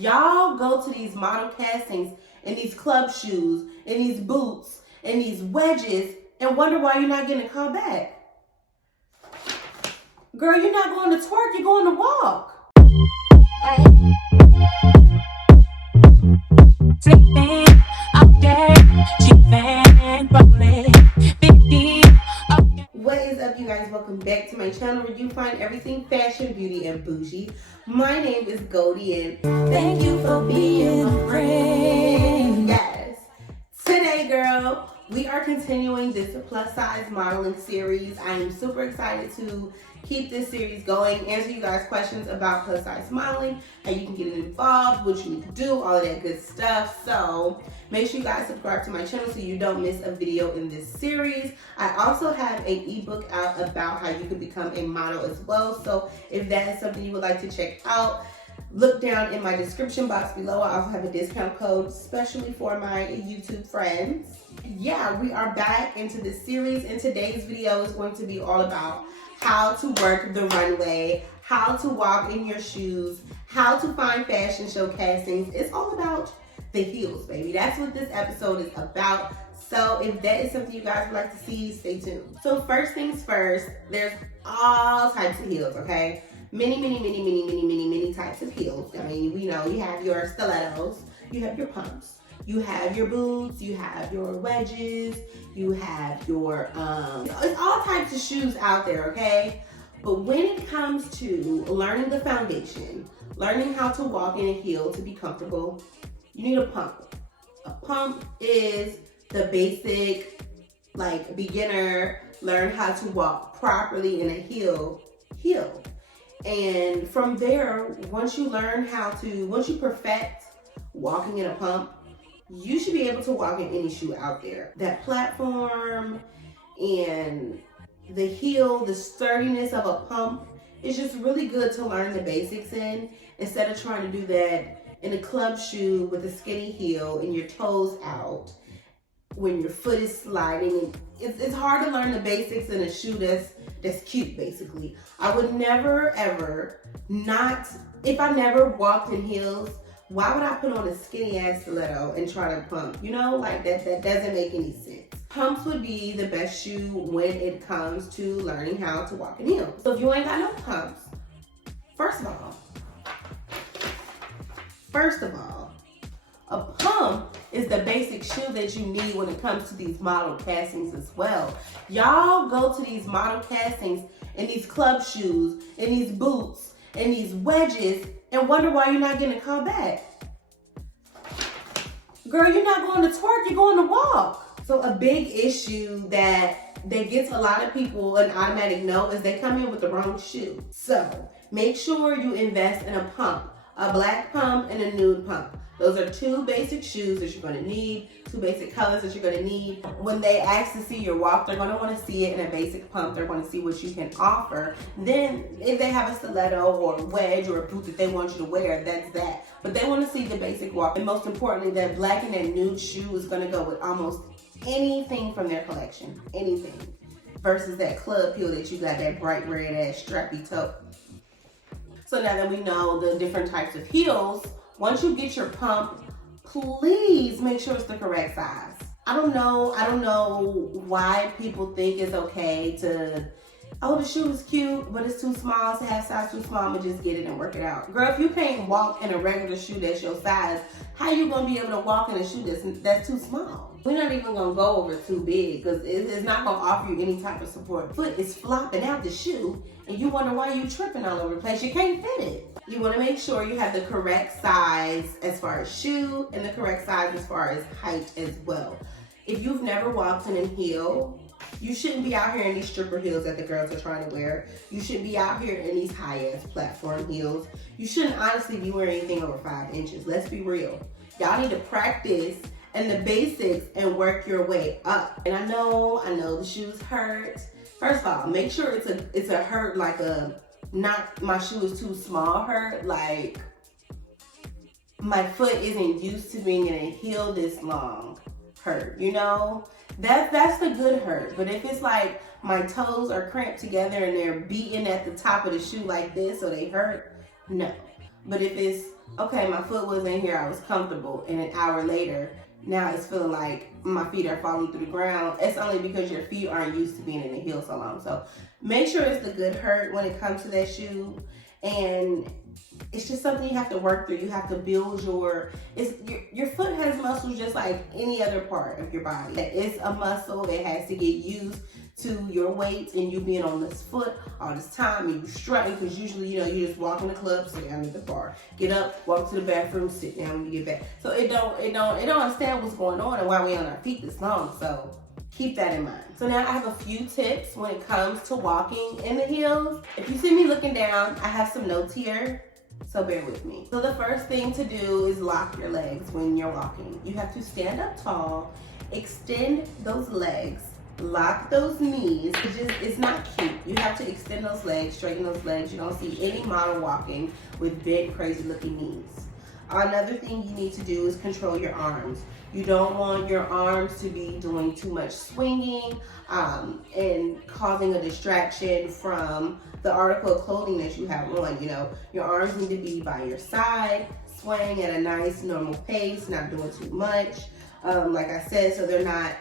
Y'all go to these model castings in these club shoes, in these boots, in these wedges, and wonder why you're not getting a call back. Girl, you're not going to twerk, you're going to walk. What is up, you guys? Welcome back to my channel where you find everything fashion, beauty, and bougie. My name is Goldie, and thank you for being a friend. Yes. Today, girl, we are continuing this plus size modeling series. I am super excited to keep this series going, answer you guys questions about plus size modeling, how you can get involved, what you need to do, all of that good stuff. So make sure you guys subscribe to my channel so you don't miss a video in this series. I also have an ebook out about how you can become a model as well. So if that is something you would like to check out, look down in my description box below. I also have a discount code especially for my YouTube friends. Yeah, we are back into this series, and today's video is going to be all about how to work the runway, how to walk in your shoes, how to find fashion show castings. It's all about the heels, baby. That's what this episode is about. So if that is something you guys would like to see, stay tuned. So first things first, there's all types of heels, okay? Many types of heels. I mean, we know you have your stilettos, you have your pumps, you have your boots, you have your wedges, you have your, it's all types of shoes out there, okay? But when it comes to learning the foundation, learning how to walk in a heel to be comfortable, you need a pump. A pump is the basic, like, beginner, learn how to walk properly in a heel. And from there, once you perfect walking in a pump, you should be able to walk in any shoe out there. That platform and the heel, the sturdiness of a pump is just really good to learn the basics in, instead of trying to do that in a club shoe with a skinny heel and your toes out when your foot is sliding. It's hard to learn the basics in a shoe that's cute, basically. I would never, ever if I never walked in heels, why would I put on a skinny ass stiletto and try to pump? You know, like that doesn't make any sense. Pumps would be the best shoe when it comes to learning how to walk in heels. So if you ain't got no pumps, first of all, a pump is the basic shoe that you need when it comes to these model castings as well. Y'all go to these model castings in these club shoes, in these boots, in these wedges, and wonder why you're not getting a call back. Girl, you're not going to twerk, you're going to walk. So a big issue that gets a lot of people an automatic no is they come in with the wrong shoe. So make sure you invest in a pump, a black pump and a nude pump. Those are two basic shoes that you're going to need, two basic colors that you're going to need. When they ask to see your walk, they're going to want to see it in a basic pump. They're going to see what you can offer. Then if they have a stiletto or a wedge or a boot that they want you to wear, that's that. But they want to see the basic walk. And most importantly, that black and that nude shoe is going to go with almost anything from their collection. Anything. Versus that club heel that you got, that bright red ass strappy toe. So now that we know the different types of heels, once you get your pump, please make sure it's the correct size. I don't know why people think it's okay to, oh, the shoe is cute, but it's too small, it's a half size too small, I'm gonna just get it and work it out. Girl, if you can't walk in a regular shoe that's your size, how you gonna be able to walk in a shoe that's too small? We're not even gonna go over too big, because it's not gonna offer you any type of support. Foot is flopping out the shoe, and you wonder why you tripping all over the place. You can't fit it. You wanna make sure you have the correct size as far as shoe, and the correct size as far as height as well. If you've never walked in a heel, you shouldn't be out here in these stripper heels that the girls are trying to wear. You shouldn't be out here in these high-ass platform heels. You shouldn't honestly be wearing anything over 5 inches. Let's be real. Y'all need to practice and the basics and work your way up. And I know the shoes hurt. First of all, make sure it's a hurt, like a, not my shoe is too small hurt, like my foot isn't used to being in a heel this long hurt, you know? That's the good hurt. But if it's like my toes are cramped together and they're beating at the top of the shoe like this, so they hurt, no. But if it's okay, my foot was in here, I was comfortable, and an hour later, now it's feeling like my feet are falling through the ground. It's only because your feet aren't used to being in the heel so long. So make sure it's the good hurt when it comes to that shoe. And it's just something you have to work through. You have to build your foot has muscles just like any other part of your body. It's a muscle that has to get used to your weight and you being on this foot all this time and you strutting, because usually, you know, you just walk in the club, sit down at the bar, get up, walk to the bathroom, sit down when you get back. So it don't understand what's going on and why we on our feet this long. So keep that in mind. So now I have a few tips when it comes to walking in the heels. If you see me looking down, I have some notes here, so bear with me. So the first thing to do is lock your legs when you're walking. You have to stand up tall, extend those legs, lock those knees. It's not cute. You have to extend those legs, straighten those legs. You don't see any model walking with big, crazy looking knees. Another thing you need to do is control your arms. You don't want your arms to be doing too much swinging and causing a distraction from the article of clothing that you have on. You know, your arms need to be by your side, swaying at a nice normal pace, not doing too much. Like I said, so they're not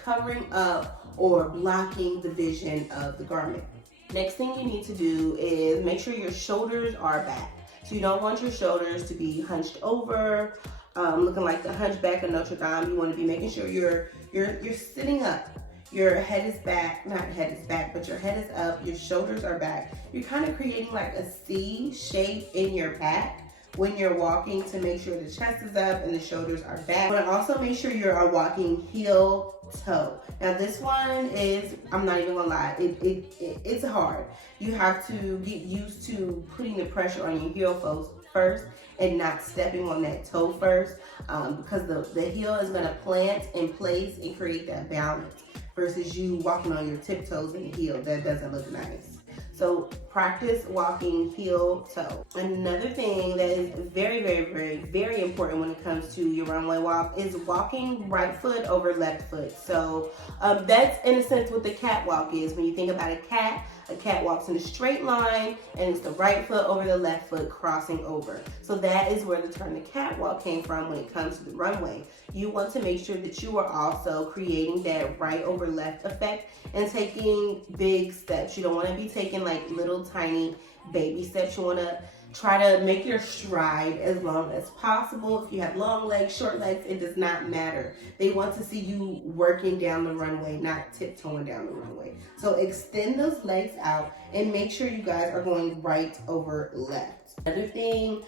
covering up or blocking the vision of the garment. Next thing you need to do is make sure your shoulders are back. So you don't want your shoulders to be hunched over, looking like the Hunchback of Notre Dame. You want to be making sure you're sitting up. Your head is back, not head is back, but your head is up, your shoulders are back. You're kind of creating like a C shape in your back when you're walking to make sure the chest is up and the shoulders are back. But also make sure you are walking heel toe. Now this one is, I'm not even gonna lie, it's hard. You have to get used to putting the pressure on your heel first and not stepping on that toe first, because the heel is gonna plant in place and create that balance versus you walking on your tiptoes in the heel. That doesn't look nice. So practice walking heel toe. Another thing that is very, very, very, very important when it comes to your runway walk is walking right foot over left foot. So that's in a sense what the catwalk is. When you think about a cat walks in a straight line and it's the right foot over the left foot crossing over. So that is where the term the catwalk came from when it comes to the runway. You want to make sure that you are also creating that right over left effect and taking big steps. You don't want to be taking like little tiny baby steps. You want to try to make your stride as long as possible. If you have long legs, short legs, it does not matter. They want to see you working down the runway, not tiptoeing down the runway. So extend those legs out and make sure you guys are going right over left. Another thing,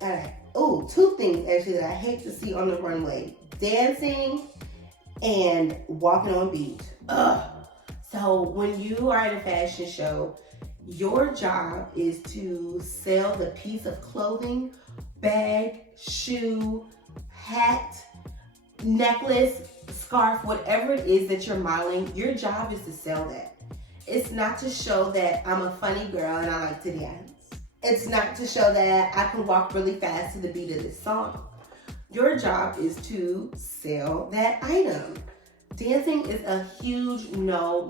two things actually that I hate to see on the runway: dancing and walking on beat. So when you are at a fashion show, your job is to sell the piece of clothing, bag, shoe, hat, necklace, scarf, whatever it is that you're modeling. Your job is to sell that. It's not to show that I'm a funny girl and I like to dance. It's not to show that I can walk really fast to the beat of this song. Your job is to sell that item. Dancing is a huge no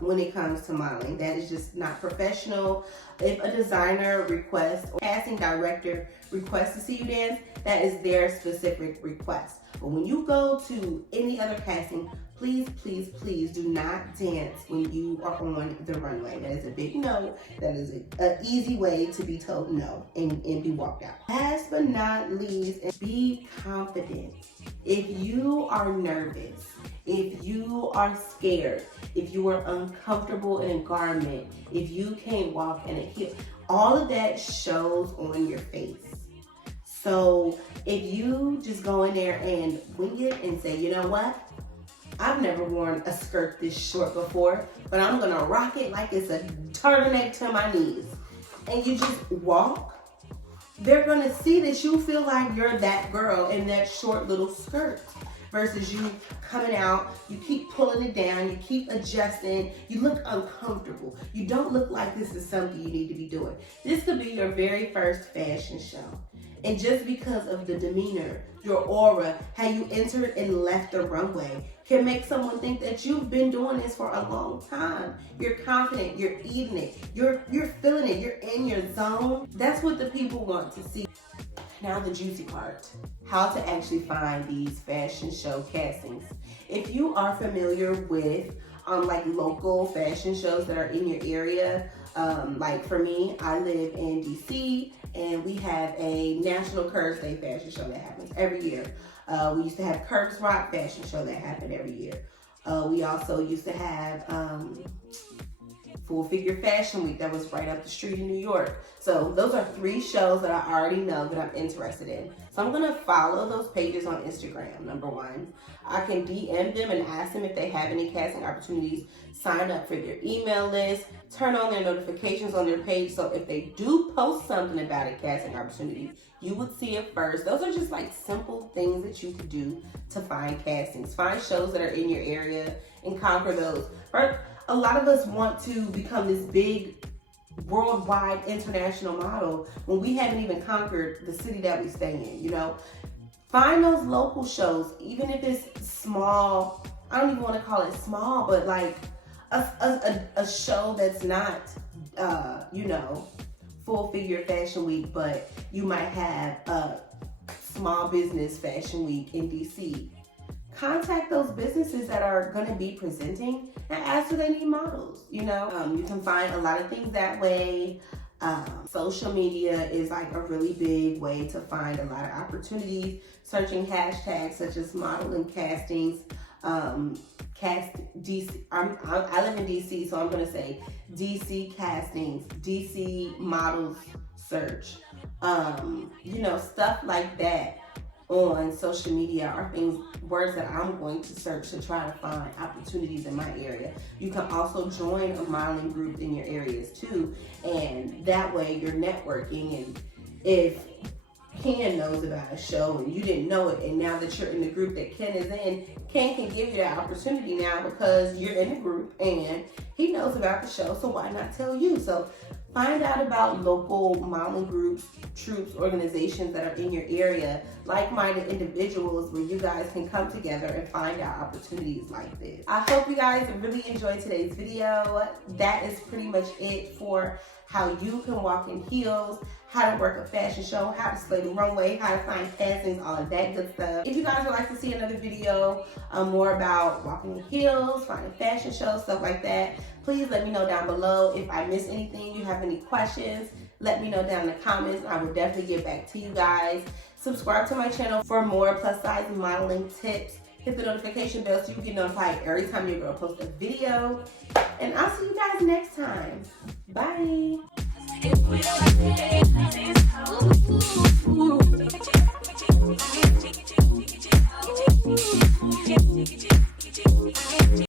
when it comes to modeling. That is just not professional. If a designer requests or casting director requests to see you dance, that is their specific request. But when you go to any other casting, please, please, please do not dance when you are on the runway. That is a big no. That is an easy way to be told no and be walked out. Last but not least, be confident. If you are nervous, if you are scared, if you are uncomfortable in a garment, if you can't walk in a heel, all of that shows on your face. So if you just go in there and wing it and say, you know what? I've never worn a skirt this short before, but I'm gonna rock it like it's a turtleneck to my knees. And you just walk, they're gonna see that you feel like you're that girl in that short little skirt versus you coming out, you keep pulling it down, you keep adjusting, you look uncomfortable. You don't look like this is something you need to be doing. This could be your very first fashion show. And just because of the demeanor, your aura, how you entered and left the runway, can make someone think that you've been doing this for a long time. You're confident, you're eating it, you're feeling it, you're in your zone. That's what the people want to see. Now the juicy part, how to actually find these fashion show castings. If you are familiar with like local fashion shows that are in your area, like for me, I live in DC, and we have a National Curves Day fashion show that happens every year. We used to have Curves Rock fashion show that happened every year. We also used to have Full Figure Fashion Week that was right up the street in New York. So those are 3 shows that I already know that I'm interested in. So I'm gonna follow those pages on Instagram, number 1. I can DM them and ask them if they have any casting opportunities, sign up for their email list, turn on their notifications on their page, so if they do post something about a casting opportunity, you would see it first. Those are just like simple things that you could do to find castings. Find shows that are in your area and conquer those. A lot of us want to become this big worldwide international model when we haven't even conquered the city that we stay in, you know? Find those local shows, even if it's small. I don't even want to call it small, but like a show that's not, you know, Full Figure Fashion Week, but you might have a Small Business Fashion Week in DC. Contact those businesses that are going to be presenting and ask if they need models. You know, you can find a lot of things that way. Social media is like a really big way to find a lot of opportunities. Searching hashtags such as modeling castings, DC. I live in DC, so I'm going to say DC castings, DC models search. You know, stuff like that on social media are words that I'm going to search to try to find opportunities in my area. You can also join a modeling group in your areas too, and that way you're networking. And if Ken knows about a show and you didn't know it, and now that you're in the group that Ken is in, Ken can give you that opportunity now because you're in the group and he knows about the show, so why not tell you? So find out about local modeling groups, troops, organizations that are in your area, like-minded individuals where you guys can come together and find out opportunities like this. I hope you guys really enjoyed today's video. That is pretty much it for how you can walk in heels, how to work a fashion show, how to slay the runway, how to find castings, all of that good stuff. If you guys would like to see another video more about walking in heels, finding fashion shows, stuff like that, please let me know down below. If I missed anything, you have any questions, let me know down in the comments. I will definitely get back to you guys. Subscribe to my channel for more plus size modeling tips. Hit the notification bell so you get notified every time you're going to post a video. And I'll see you guys next time. Bye.